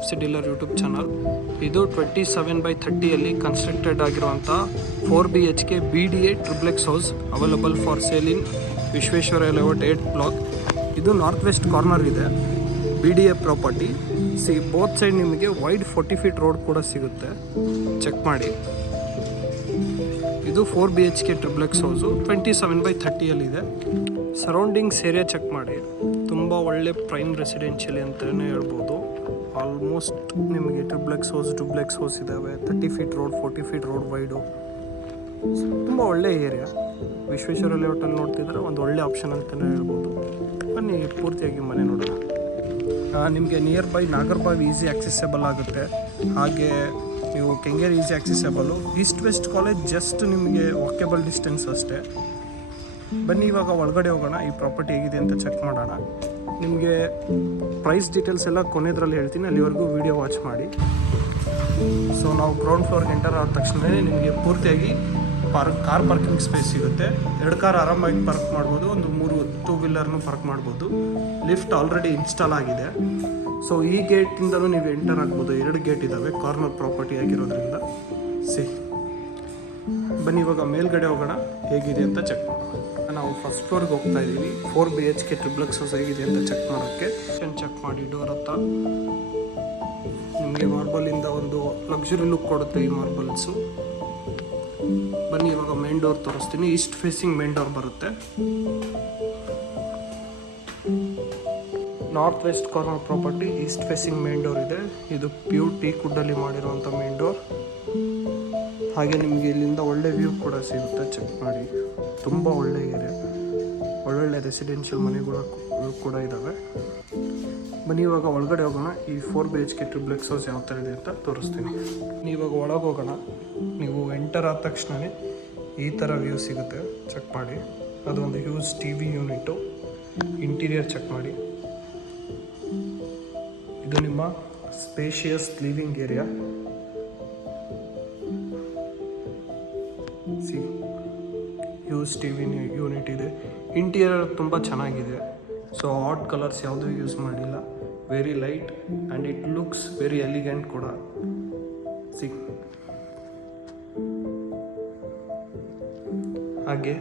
FC dealer YouTube channel. ಇದು 27/30 constructed ಆಗಿರುವಂಥ 4 BHK BDA triplex house available for sale in Visvesvaraya layout 8th block. ಇದು north west corner ಇದೆ. BDA property. Both side ನಿಮಗೆ wide 40 feet road ಕೂಡ ಸಿಗುತ್ತೆ, check ಮಾಡಿ. ಇದು 4 BHK ಟ್ರಿಪ್ಲೆಕ್ಸ್ ಹೌಸು 27/30 ಇದೆ. ಸರೌಂಡಿಂಗ್ಸ್ ಏರಿಯಾ ಚೆಕ್ ಮಾಡಿ, ತುಂಬ ಒಳ್ಳೆ ಪ್ರೈಮ್ ರೆಸಿಡೆನ್ಷಿಯಲಿ ಅಂತಲೇ ಹೇಳ್ಬೋದು. ಆಲ್ಮೋಸ್ಟ್ ನಿಮಗೆ ಟ್ರಿಪ್ಲೆಕ್ಸ್ ಹೌಸ್ ಇದ್ದಾವೆ. 30 feet road, 40 feet road wide, ತುಂಬ ಒಳ್ಳೆ ಏರಿಯಾ. ವಿಶ್ವೇಶ್ವರ ಲೇಔಟಲ್ಲಿ ನೋಡ್ತಿದ್ರೆ ಒಂದು ಒಳ್ಳೆ ಆಪ್ಷನ್ ಅಂತಲೇ ಹೇಳ್ಬೋದು. ಬನ್ನಿ ಪೂರ್ತಿಯಾಗಿ ಮನೆ ನೋಡೋಣ. ನಿಮಗೆ nearby Nagarbhavi easy accessible ಆಗುತ್ತೆ. ಹಾಗೆ ನೀವು Kengeri easy accessible. East West College just ನಿಮಗೆ ವಾಕೇಬಲ್ ಡಿಸ್ಟೆನ್ಸ್ ಅಷ್ಟೇ. ಬನ್ನಿ ಇವಾಗ ಒಳಗಡೆ ಹೋಗೋಣ, ಈ ಪ್ರಾಪರ್ಟಿ ಹೇಗಿದೆ ಅಂತ ಚೆಕ್ ಮಾಡೋಣ. ನಿಮಗೆ ಪ್ರೈಸ್ ಡೀಟೇಲ್ಸ್ ಎಲ್ಲ ಕೊನೆದ್ರಲ್ಲಿ ಹೇಳ್ತೀನಿ, ಅಲ್ಲಿವರೆಗೂ ವಿಡಿಯೋ ವಾಚ್ ಮಾಡಿ. ಸೊ ನಾವು ಗ್ರೌಂಡ್ ಫ್ಲೋರ್ಗೆ ಎಂಟರ್ ಆದ ತಕ್ಷಣವೇ ನಿಮಗೆ ಪೂರ್ತಿಯಾಗಿ ಕಾರ್ ಪಾರ್ಕಿಂಗ್ ಸ್ಪೇಸ್ ಸಿಗುತ್ತೆ. 2 ಕಾರ್ ಆರಾಮಾಗಿ ಪಾರ್ಕ್ ಮಾಡ್ಬೋದು, ಒಂದು 3 2 ವೀಲರ್ನು ಪಾರ್ಕ್ ಮಾಡ್ಬೋದು. ಲಿಫ್ಟ್ ಆಲ್ರೆಡಿ ಇನ್ಸ್ಟಾಲ್ ಆಗಿದೆ. ಸೊ ಈ ಗೇಟಿಂದಲೂ ನೀವು ಎಂಟರ್ ಆಗ್ಬೋದು. 2 ಗೇಟ್ ಇದ್ದಾವೆ, ಕಾರ್ನರ್ ಪ್ರಾಪರ್ಟಿ ಆಗಿರೋದ್ರಿಂದ. ಬನ್ನಿ ಇವಾಗ ಮೇಲ್ಗಡೆ ಹೋಗೋಣ, ಹೇಗಿದೆ ಅಂತ ಚೆಕ್ ಮಾಡೋಣ. ನಾವು ಫಸ್ಟ್ ಫ್ಲೋರ್ಗೆ ಹೋಗ್ತಾ ಇದ್ದೀವಿ. 4 BHK ಟ್ರಿಪ್ಲೆಕ್ಸ್ ಹೌಸ್ ಹೇಗಿದೆ ಅಂತ ಚೆಕ್ ಮಾಡೋಕ್ಕೆ. ಚೆಕ್ ಮಾಡಿ ಡೋರ್ ಹತ್ತ ನಿಮಗೆ ಮಾರ್ಬಲಿಂದ ಒಂದು ಲಕ್ಸುರಿ ಲುಕ್ ಕೊಡುತ್ತೆ ಈ ಮಾರ್ಬಲ್ಸು. ಬನ್ನಿ ಇವಾಗ ಮೇನ್ ಡೋರ್ ತೋರಿಸ್ತೀನಿ. ಈಸ್ಟ್ ಫೇಸಿಂಗ್ ಮೇನ್ ಡೋರ್ ಬರುತ್ತೆ. North west corner property, east facing main door ಇದೆ. ಇದು ಪ್ಯೂರ್ ಟೀಕ್ ವುಡ್ಡಲ್ಲಿ ಮಾಡಿರುವಂಥ ಮೇನ್ ಡೋರ್. ಹಾಗೆ ನಿಮಗೆ ಇಲ್ಲಿಂದ ಒಳ್ಳೆ ವ್ಯೂ ಕೂಡ ಸಿಗುತ್ತೆ, ಚೆಕ್ ಮಾಡಿ. ತುಂಬ ಒಳ್ಳೆ ಏರಿಯಾ, ಒಳ್ಳೊಳ್ಳೆ ರೆಸಿಡೆನ್ಷಿಯಲ್ ಮನೆಗಳು ಕೂಡ ಇದ್ದಾವೆ. ಬನ್ನಿ ಇವಾಗ ಒಳಗಡೆ ಹೋಗೋಣ. ಈ 4 BHK ಟ್ರಿಪ್ಲೆಕ್ಸ್ ಹೌಸ್ ಯಾವ ಥರ ಇದೆ ಅಂತ ತೋರಿಸ್ತೀನಿ. ಇವಾಗ ಒಳಗೆ ಹೋಗೋಣ. ನೀವು ಎಂಟರ್ ಆದ ತಕ್ಷಣವೇ ಈ ಥರ ವ್ಯೂ ಸಿಗುತ್ತೆ, ಚೆಕ್ ಮಾಡಿ. ಅದೊಂದು huge TV unit. Interior check ಮಾಡಿ. ಇದು ನಿಮ್ಮ spacious living area. Huge TV unit ಇದೆ. ಇಂಟೀರಿಯರ್ ತುಂಬ ಚೆನ್ನಾಗಿದೆ. ಸೊ ಹಾಟ್ ಕಲರ್ಸ್ ಯಾವುದೂ ಯೂಸ್ ಮಾಡಿಲ್ಲ. Very light and it looks very elegant ಕೂಡ. ಹಾಗೆ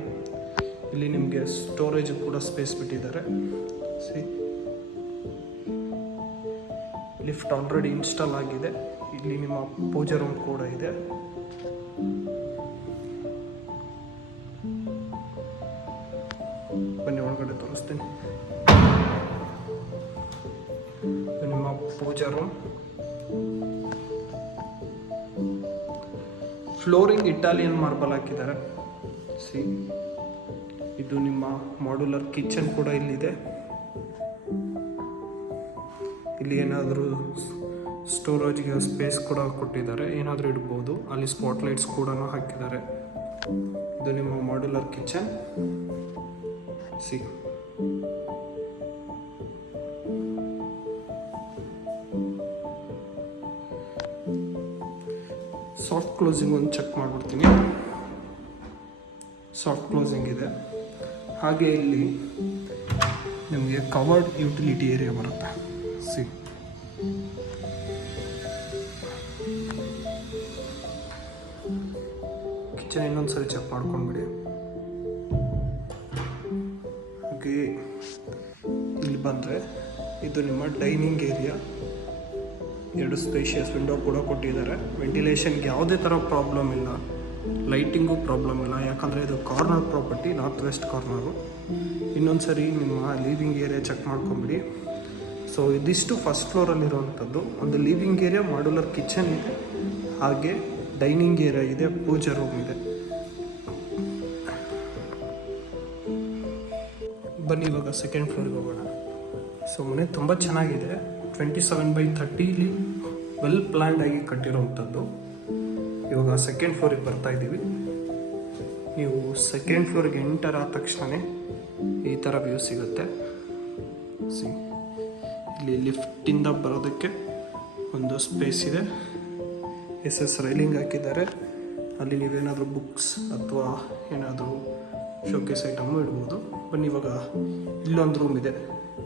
ಇಲ್ಲಿ ನಿಮಗೆ ಸ್ಟೋರೇಜ್ ಕೂಡ ಸ್ಪೇಸ್ ಬಿಟ್ಟಿದ್ದಾರೆ. ಲಿಫ್ಟ್ ಆಲ್ರೆಡಿ ಇನ್ಸ್ಟಾಲ್ ಆಗಿದೆ. ಇಲ್ಲಿ ನಿಮ್ಮ ಪೂಜಾ ರೂಮ್ ಕೂಡ ಇದೆ. ಬನ್ನಿ ಒಳಗಡೆ ತೋರಿಸ್ತೀನಿ. ನಿಮ್ಮ ಪೂಜಾ ರೂಮ್. ಫ್ಲೋರಿಂಗ್ ಇಟಾಲಿಯನ್ ಮಾರ್ಬಲ್ ಹಾಕಿದ್ದಾರೆ. ಇದು ನಿಮ್ಮ ಮಾಡ್ಯುಲರ್ ಕಿಚನ್ ಕೂಡ ಇಲ್ಲಿದೆ. ಇಲ್ಲಿ ಏನಾದರೂ ಸ್ಟೋರೇಜ್ಗೆ ಸ್ಪೇಸ್ ಕೂಡ ಕೊಟ್ಟಿದ್ದಾರೆ, ಏನಾದರೂ ಇಡ್ಬೋದು. ಅಲ್ಲಿ ಸ್ಪಾಟ್ಲೈಟ್ಸ್ ಕೂಡ ಹಾಕಿದ್ದಾರೆ. ಇದು ನಿಮ್ಮ ಮಾಡ್ಯುಲರ್ ಕಿಚನ್. ಸಾಫ್ಟ್ ಕ್ಲೋಸಿಂಗ್ ಒಂದು ಚೆಕ್ ಮಾಡಿಬಿಡ್ತೀನಿ. ಸಾಫ್ಟ್ ಕ್ಲೋಸಿಂಗ್ ಇದೆ. ಹಾಗೆ ಇಲ್ಲಿ ನಿಮಗೆ ಕವರ್ಡ್ ಯುಟಿಲಿಟಿ ಏರಿಯಾ ಬರುತ್ತೆ. ಕಿಚನ್ ಇನ್ನೊಂದ್ಸರಿ ಚೆಕ್ ಮಾಡ್ಕೊಂಡ್ಬಿಡಿ. ಹಾಗೆ ಇಲ್ಲಿ ಬಂದರೆ ಇದು ನಿಮ್ಮ ಡೈನಿಂಗ್ ಏರಿಯಾ. 2 ಸ್ಪೇಷಿಯಸ್ ವಿಂಡೋ ಕೂಡ ಕೊಟ್ಟಿದ್ದಾರೆ. ವೆಂಟಿಲೇಷನ್ಗೆ ಯಾವುದೇ ಥರ ಪ್ರಾಬ್ಲಮ್ ಇಲ್ಲ, ಲೈಟಿಂಗು ಪ್ರಾಬ್ಲಮ್ ಇಲ್ಲ. ಯಾಕಂದರೆ ಇದು corner property, north west corner. ಇನ್ನೊಂದು ಸರಿ ನಿಮ್ಮ ಲಿವಿಂಗ್ ಏರಿಯಾ ಚೆಕ್ ಮಾಡ್ಕೊಂಬಿಡಿ. ಸೊ ಇದಿಷ್ಟು ಫಸ್ಟ್ ಫ್ಲೋರಲ್ಲಿರುವಂಥದ್ದು. ಒಂದು ಲಿವಿಂಗ್ ಏರಿಯಾ, ಮಾಡ್ಯುಲರ್ ಕಿಚನ್ ಇದೆ, ಹಾಗೆ ಡೈನಿಂಗ್ ಏರಿಯಾ ಇದೆ, ಪೂಜಾ ರೂಮ್ ಇದೆ. ಬನ್ನಿ ಇವಾಗ ಸೆಕೆಂಡ್ ಫ್ಲೋರ್ಗೆ ಹೋಗೋಣ. ಸೊ ಮನೆ ತುಂಬ ಚೆನ್ನಾಗಿದೆ. 27/30 ವೆಲ್ ಪ್ಲ್ಯಾನ್ಡ್ ಆಗಿ ಕಟ್ಟಿರೋವಂಥದ್ದು. ಇವಾಗ ಸೆಕೆಂಡ್ ಫ್ಲೋರಿಗೆ ಬರ್ತಾ ಇದ್ದೀವಿ. ನೀವು ಸೆಕೆಂಡ್ ಫ್ಲೋರ್ಗೆ ಎಂಟರ್ ಆದ ತಕ್ಷಣವೇ ಈ ಥರ ವ್ಯೂ ಸಿಗುತ್ತೆ. ಇಲ್ಲಿ ಲಿಫ್ಟಿಂದ ಬರೋದಕ್ಕೆ ಒಂದು ಸ್ಪೇಸ್ ಇದೆ. SS ರೈಲಿಂಗ್ ಹಾಕಿದ್ದಾರೆ. ಅಲ್ಲಿ ನೀವೇನಾದರೂ ಬುಕ್ಸ್ ಅಥವಾ ಏನಾದರೂ ಶೋಕೇಸ್ ಐಟಮು ಇಡ್ಬೋದು. ಬನ್ನಿ ಇವಾಗ ಇಲ್ಲೊಂದು ರೂಮ್ ಇದೆ,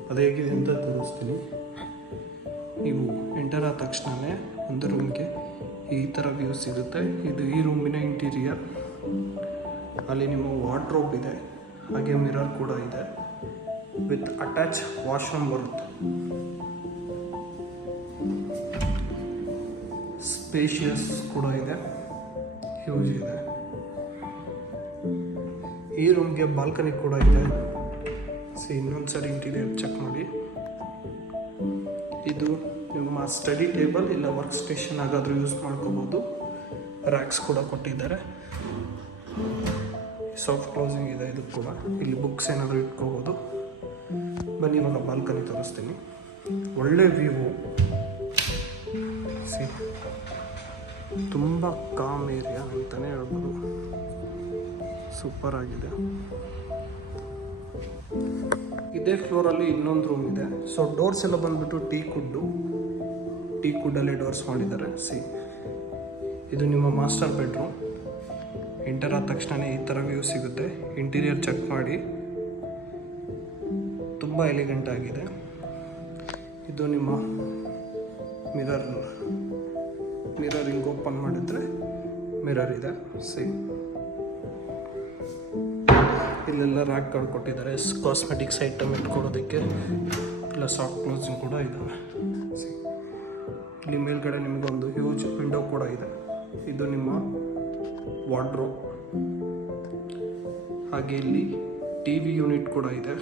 ಅದು ಹೇಗಿದೆ ಅಂತ ತೋರಿಸ್ತೀನಿ. ನೀವು ಎಂಟರ್ ಆದ ತಕ್ಷಣವೇ ಒಂದು ರೂಮ್ಗೆ ಈ ಥರ ವ್ಯೂ ಸಿಗುತ್ತೆ. ಇದು ಈ ರೂಮಿನ ಇಂಟೀರಿಯರ್. ಅಲ್ಲಿ ನಿಮ್ಮ ವಾರ್ಡ್ರೋಬ್ ಇದೆ, ಹಾಗೆ ಮಿರರ್ ಕೂಡ ಇದೆ. ವಿತ್ ಅಟ್ಯಾಚ್ ವಾಶ್ರೂಮ್ ಬರುತ್ತೆ. ಸ್ಪೇಷಿಯಸ್ ಕೂಡ ಇದೆ, ಹ್ಯೂಜ್ ಇದೆ. ಈ ರೂಮ್ಗೆ ಬಾಲ್ಕನಿ ಕೂಡ ಇದೆ. ಇನ್ನೊಂದ್ಸರಿ ಇಂಟೀರಿಯರ್ ಚೆಕ್ ಮಾಡಿ. ಇದು ನಿಮ್ಮ ಸ್ಟಡಿ ಟೇಬಲ್ ಇಲ್ಲ ವರ್ಕ್ ಸ್ಟೇಷನ್ ಆಗಾದರೂ ಯೂಸ್ ಮಾಡ್ಕೋಬೋದು. ರ್ಯಾಕ್ಸ್ ಕೂಡ ಕೊಟ್ಟಿದ್ದಾರೆ. ಸಾಫ್ಟ್ ಕ್ಲೋಸಿಂಗ್ ಇದೆ ಇದು ಕೂಡ. ಇಲ್ಲಿ ಬುಕ್ಸ್ ಏನಾದರೂ ಇಟ್ಕೋಬೋದು. ಬನ್ನಿ ಇವಾಗ ಬಾಲ್ಕನಿ ತೋರಿಸ್ತೀನಿ. ಒಳ್ಳೆ ವ್ಯೂ. ತುಂಬ ಕಾಮ್ ಏರಿಯಾ ಅಂತಲೇ ಹೇಳ್ಬೋದು. ಸೂಪರ್ ಆಗಿದೆ. ಇದೇ ಫ್ಲೋರಲ್ಲಿ ಇನ್ನೊಂದು ರೂಮ್ ಇದೆ. ಸೊ ಡೋರ್ಸ್ ಎಲ್ಲ ಬಂದ್ಬಿಟ್ಟು ಟೀ ಕುಡ್ಡಲ್ಲೇ ಡೋರ್ಸ್ ಮಾಡಿದ್ದಾರೆ. ಇದು ನಿಮ್ಮ ಮಾಸ್ಟರ್ ಬೆಡ್ರೂಮ್. ಎಂಟರ್ ಆದ ತಕ್ಷಣ ಈ ಥರ ವ್ಯೂ ಸಿಗುತ್ತೆ. ಇಂಟೀರಿಯರ್ ಚೆಕ್ ಮಾಡಿ, ತುಂಬ ಎಲಿಗೆಂಟ್ ಆಗಿದೆ. ಇದು ನಿಮ್ಮ ಮಿರರ್ ಹಿಂಗೆ ಓಪನ್ ಮಾಡಿದ್ರೆ ಮಿರರ್ ಇದೆ. ಇಲ್ಲೆಲ್ಲ ರ್ಯಾಕ್ಗಳು ಕೊಟ್ಟಿದ್ದಾರೆ. ಕಾಸ್ಮೆಟಿಕ್ಸ್ ಐಟಮ್ ಇಟ್ಕೊಳ್ಳೋದಕ್ಕೆ ಇಲ್ಲ ಸಾಫ್ಟ್ ಕ್ಲೋಸಿಂಗ್ ಕೂಡ ಇದ್ದಾವೆ. ಇಲ್ಲಿ ಮೇಲ್ಗಡೆ ನಿಮಗೊಂದು ಹ್ಯೂಜ್ ವಿಂಡೋ ಕೂಡ ಇದೆ. ಇದು ನಿಮ್ಮ ವಾರ್ಡ್ರೋಬ್. ಹಾಗೆ ಇಲ್ಲಿ TV ಯೂನಿಟ್ ಕೂಡ ಇದೆ.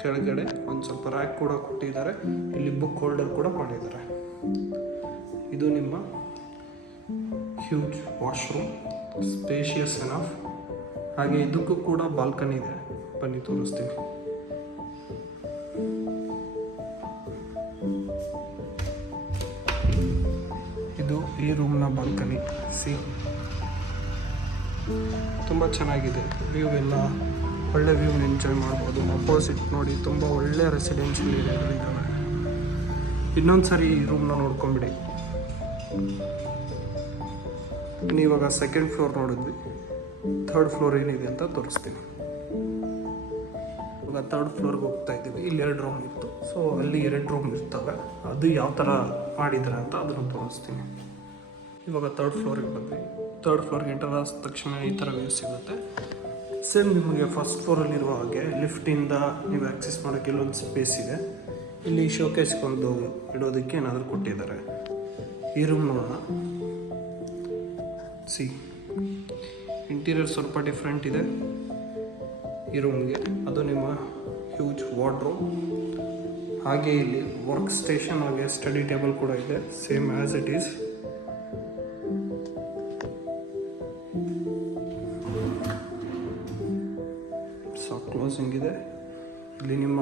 ಕೆಳಗಡೆ ಒಂದು ಸ್ವಲ್ಪ ರ್ಯಾಕ್ ಕೂಡ ಕೊಟ್ಟಿದ್ದಾರೆ. ಇಲ್ಲಿ ಬುಕ್ ಹೋಲ್ಡರ್ ಕೂಡ ಮಾಡಿದ್ದಾರೆ. ಇದು ನಿಮ್ಮ ಹ್ಯೂಜ್ ವಾಶ್ರೂಮ್, ಸ್ಪೇಷಿಯಸ್ ಎನಫ್. ಹಾಗೆ ಇದಕ್ಕೂ ಕೂಡ ಬಾಲ್ಕನಿ ಇದೆ. ಬನ್ನಿ ತೋರಿಸ್ತೀನಿ. ಇದು ಈ ರೂಮ್ನ ಬಾಲ್ಕನಿ. ತುಂಬ ಚೆನ್ನಾಗಿದೆ. ವ್ಯೂ ಎಲ್ಲ ಒಳ್ಳೆ ವ್ಯೂ ಎಂಜಾಯ್ ಮಾಡ್ಬೋದು. ಅಪೋಸಿಟ್ ನೋಡಿ ತುಂಬ ಒಳ್ಳೆ ರೆಸಿಡೆನ್ಷಿಯಲ್ ಏರಿಯಾಗಳಿದ್ದಾವೆ. ಇನ್ನೊಂದು ಸರಿ ಈ ರೂಮ್ನ ನೋಡ್ಕೊಂಬಿಡಿ. ನೀವಾಗ ಸೆಕೆಂಡ್ ಫ್ಲೋರ್ ನೋಡಿದ್ವಿ. ಥರ್ಡ್ ಫ್ಲೋರ್ ಏನಿದೆ ಅಂತ ತೋರಿಸ್ತೀನಿ. ಇವಾಗ ಥರ್ಡ್ ಫ್ಲೋರ್ಗೆ ಹೋಗ್ತಾ ಇದ್ದೀವಿ. ಇಲ್ಲಿ 2 ರೂಮ್ ಇತ್ತು. ಸೊ ಅಲ್ಲಿ 2 ರೂಮ್ ಇರ್ತವೆ. ಅದು ಯಾವ ಥರ ಮಾಡಿದ್ದಾರೆ ಅಂತ ಅದನ್ನು ತೋರಿಸ್ತೀನಿ. ಇವಾಗ ಥರ್ಡ್ ಫ್ಲೋರಿಗೆ ಬಂದ್ವಿ. ಥರ್ಡ್ ಫ್ಲೋರ್ಗೆ ಎಂಟರ್ ಆದ ತಕ್ಷಣ ಈ ಥರ ವ್ಯೂ ಸಿಗುತ್ತೆ. ಸೇಮ್ ನಿಮಗೆ ಫಸ್ಟ್ ಫ್ಲೋರಲ್ಲಿರುವ ಹಾಗೆ ಲಿಫ್ಟಿಂದ ನೀವು ಆಕ್ಸೆಸ್ ಮಾಡೋಕ್ಕೆ ಇಲ್ಲೊಂದು ಸ್ಪೇಸ್ ಇದೆ. ಇಲ್ಲಿ ಶೋಕೇಸ್ಗೊಂದು ಇಡೋದಕ್ಕೆ ಏನಾದರೂ ಕೊಟ್ಟಿದ್ದಾರೆ. ಈ ರೂಮ್ ನೋಡೋಣ. ಇಂಟೀರಿಯರ್ ಸ್ವಲ್ಪ ಡಿಫ್ರೆಂಟ್ ಇದೆ ಈ ರೂಮ್ಗೆ. ಅದು ನಿಮ್ಮ ಹ್ಯೂಜ್ ವಾರ್ಡ್ರೋಬ್. ಹಾಗೆ ಇಲ್ಲಿ ವರ್ಕ್ ಸ್ಟೇಷನ್ ಹಾಗೆ ಸ್ಟಡಿ ಟೇಬಲ್ ಕೂಡ ಇದೆ, same as it is. Soft closing ಇದೆ. ಇಲ್ಲಿ ನಿಮ್ಮ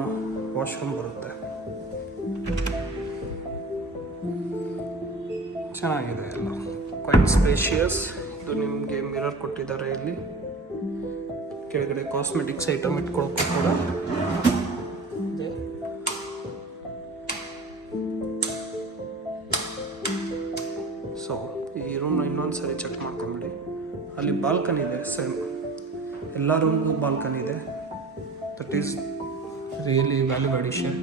ವಾಶ್ರೂಮ್ ಬರುತ್ತೆ. ಚೆನ್ನಾಗಿದೆ ಎಲ್ಲ, ಕ್ವೈಟ್ ಸ್ಪೇಷಿಯಸ್. ಇದು ನಿಮಗೆ ಮಿರರ್ ಕೊಟ್ಟಿದ್ದಾರೆ. ಇಲ್ಲಿ ಕೆಳಗಡೆ ಕಾಸ್ಮೆಟಿಕ್ಸ್ ಐಟಮ್ ಇಟ್ಕೊಳ್ಳೋಕ್ಕೂ ಕೂಡ ಇದೆ. ಸೊ ಈ ರೂಮ್ನ ಇನ್ನೊಂದು ಸರಿ ಚೆಕ್ ಮಾಡ್ಕೊಂಬಿಡಿ. ಅಲ್ಲಿ ಬಾಲ್ಕನಿ ಇದೆ. ಸೇಮ್ ಎಲ್ಲ ರೂಮ್ಗೂ ಬಾಲ್ಕನಿ ಇದೆ. That is really value addition.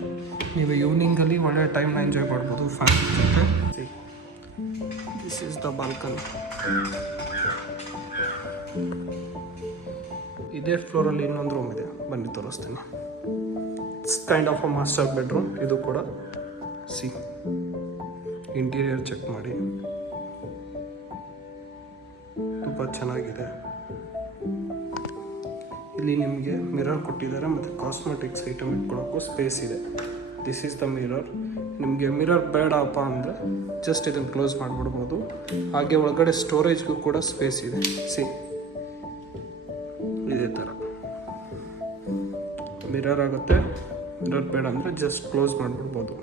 ನೀವು ಈವ್ನಿಂಗಲ್ಲಿ ಒಳ್ಳೆ ಟೈಮ್ನ ಎಂಜಾಯ್ ಮಾಡ್ಬೋದು ಫ್ಯಾಮಿಲಿ ಜೊತೆ. This is the balcony. ಇದೇ ಫ್ಲೋರಲ್ಲಿ ಇನ್ನೊಂದು ರೂಮ್ ಇದೆ, ಬನ್ನಿ ತೋರಿಸ್ತೀನಿ. It's kind of a master bedroom. ಇದು ಕೂಡ ಇಂಟೀರಿಯರ್ ಚೆಕ್ ಮಾಡಿ, ತುಂಬ ಚೆನ್ನಾಗಿದೆ. ಇಲ್ಲಿ ನಿಮಗೆ ಮಿರರ್ ಕೊಟ್ಟಿದ್ದಾರೆ ಮತ್ತು ಕಾಸ್ಮೆಟಿಕ್ಸ್ ಐಟಮ್ ಇಟ್ಕೊಳ್ಳೋಕ್ಕೂ ಸ್ಪೇಸ್ ಇದೆ. This is the mirror. ನಿಮಗೆ ಮಿರರ್ ಬೇಡಪ್ಪ ಅಂದರೆ ಜಸ್ಟ್ ಇದನ್ನು ಕ್ಲೋಸ್ ಮಾಡಿಬಿಡ್ಬೋದು. ಹಾಗೆ ಒಳಗಡೆ ಸ್ಟೋರೇಜ್ಗೂ ಕೂಡ ಸ್ಪೇಸ್ ಇದೆ. ಇದೇ ಥರ ಮಿರರ್ ಆಗುತ್ತೆ. ಮಿರರ್ ಬೇಡ ಅಂದರೆ ಜಸ್ಟ್ ಕ್ಲೋಸ್ ಮಾಡಿಬಿಡ್ಬೋದು.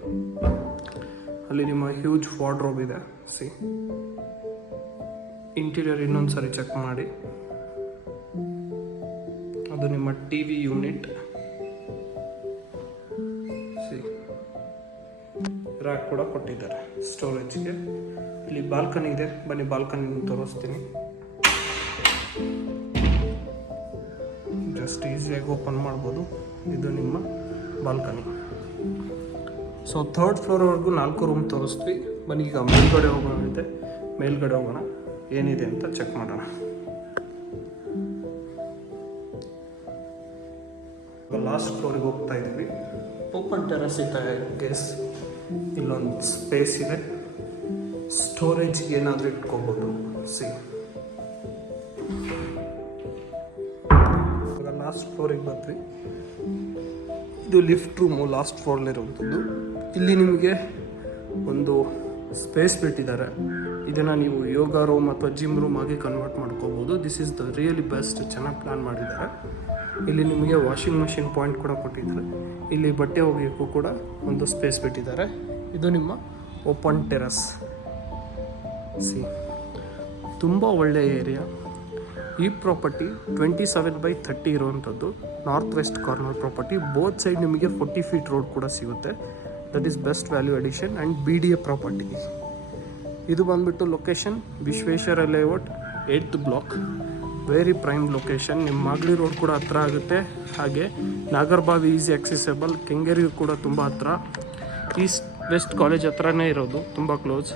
ಅಲ್ಲಿ ನಿಮ್ಮ ಹ್ಯೂಜ್ ವಾರ್ಡ್ರೋಬ್ ಇದೆ. ಇಂಟೀರಿಯರ್ ಇನ್ನೊಂದು ಸರಿ ಚೆಕ್ ಮಾಡಿ. ಅದು ನಿಮ್ಮ TV ಯೂನಿಟ್. ರ್ಯಾಕ್ ಕೂಡ ಕೊಟ್ಟಿದ್ದಾರೆ ಸ್ಟೋರೇಜ್ಗೆ. ಇಲ್ಲಿ ಬಾಲ್ಕನಿ ಇದೆ, ಬನ್ನಿ ಬಾಲ್ಕನಿ ತೋರಿಸ್ತೀನಿ. ಜಸ್ಟ್ ಈಸಿಯಾಗಿ ಓಪನ್ ಮಾಡ್ಬೋದು. ಇದು ನಿಮ್ಮ ಬಾಲ್ಕನಿ. ಸೊ 3rd ಫ್ಲೋರ್ವರೆಗೂ 4 ರೂಮ್ ತೋರಿಸ್ತೀವಿ. ಬನ್ನಿ ಈಗ ಮೇಲ್ಗಡೆ ಹೋಗೋಣ. ಮೇಲ್ಗಡೆ ಹೋಗೋಣ, ಏನಿದೆ ಅಂತ ಚೆಕ್ ಮಾಡೋಣ. ಲಾಸ್ಟ್ ಫ್ಲೋರಿಗೆ ಹೋಗ್ತಾ ಇದ್ವಿ. ಓಪನ್ ಟೆರಸ್ ಇದೆ. ಗೇಸ್ ಇಲ್ಲೊಂದು ಸ್ಪೇಸ್ ಇದೆ, ಸ್ಟೋರೇಜ್ ಏನಾದರೂ ಇಟ್ಕೋಬೋದು. ಲಾಸ್ಟ್ ಫ್ಲೋರಿಗೆ ಬಂದ್ವಿ. ಇದು ಲಿಫ್ಟ್ ರೂಮು ಲಾಸ್ಟ್ ಫ್ಲೋರ್ಲಿರುವಂಥದ್ದು. ಇಲ್ಲಿ ನಿಮಗೆ ಒಂದು ಸ್ಪೇಸ್ ಬಿಟ್ಟಿದ್ದಾರೆ. ಇದನ್ನು ನೀವು ಯೋಗ ರೂಮ್ ಅಥವಾ ಜಿಮ್ ರೂಮ್ ಆಗಿ ಕನ್ವರ್ಟ್ ಮಾಡ್ಕೋಬೋದು. This is the really best. ಚೆನ್ನಾಗಿ ಪ್ಲ್ಯಾನ್ ಮಾಡಿದ್ದಾರೆ. ಇಲ್ಲಿ ನಿಮಗೆ ವಾಷಿಂಗ್ ಮಿಷಿನ್ ಪಾಯಿಂಟ್ ಕೂಡ ಕೊಟ್ಟಿದ್ದಾರೆ. ಇಲ್ಲಿ ಬಟ್ಟೆ ಒಗೆಯೋಕ್ಕೂ ಕೂಡ ಒಂದು ಸ್ಪೇಸ್ ಬಿಟ್ಟಿದ್ದಾರೆ. ಇದು ನಿಮ್ಮ ಓಪನ್ ಟೆರಸ್. ತುಂಬ ಒಳ್ಳೆಯ ಏರಿಯಾ. ಈ ಪ್ರಾಪರ್ಟಿ 27/30 ಇರುವಂಥದ್ದು. North west corner property. Both side ನಿಮಗೆ 40 ಫೀಟ್ ರೋಡ್ ಕೂಡ ಸಿಗುತ್ತೆ. That is best value addition and BDA property. ಇದು ಬಂದುಬಿಟ್ಟು location Visvesvara layout 8th block. Very prime location. ನಿಮ್ಮ ಮಾಗಡಿ ರೋಡ್ ಕೂಡ ಹತ್ರ ಆಗುತ್ತೆ. ಹಾಗೆ ನಾಗರಬಾವಿ ಈಸಿ ಆಕ್ಸೆಸಬಲ್. ಕೆಂಗೇರಿಗೂ ಕೂಡ ತುಂಬ ಹತ್ರ. ಈಸ್ಟ್ ವೆಸ್ಟ್ ಕಾಲೇಜ್ ಹತ್ರನೇ ಇರೋದು, ತುಂಬ ಕ್ಲೋಸ್.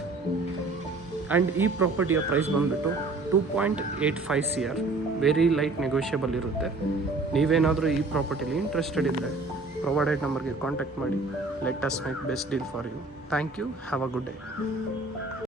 ಆ್ಯಂಡ್ ಈ ಪ್ರಾಪರ್ಟಿಯ ಪ್ರೈಸ್ ಬಂದುಬಿಟ್ಟು 2.85 CR. ವೆರಿ ಲೈಟ್ ನೆಗೋಷಿಯಬಲ್ ಇರುತ್ತೆ. ನೀವೇನಾದರೂ ಈ ಪ್ರಾಪರ್ಟಿಲಿ ಇಂಟ್ರೆಸ್ಟೆಡ್ ಇದ್ದರೆ ಪ್ರೊವೈಡೆಡ್ ನಂಬರ್ಗೆ ಕಾಂಟ್ಯಾಕ್ಟ್ ಮಾಡಿ. Let us make best deal for you. Thank you. Have a good day.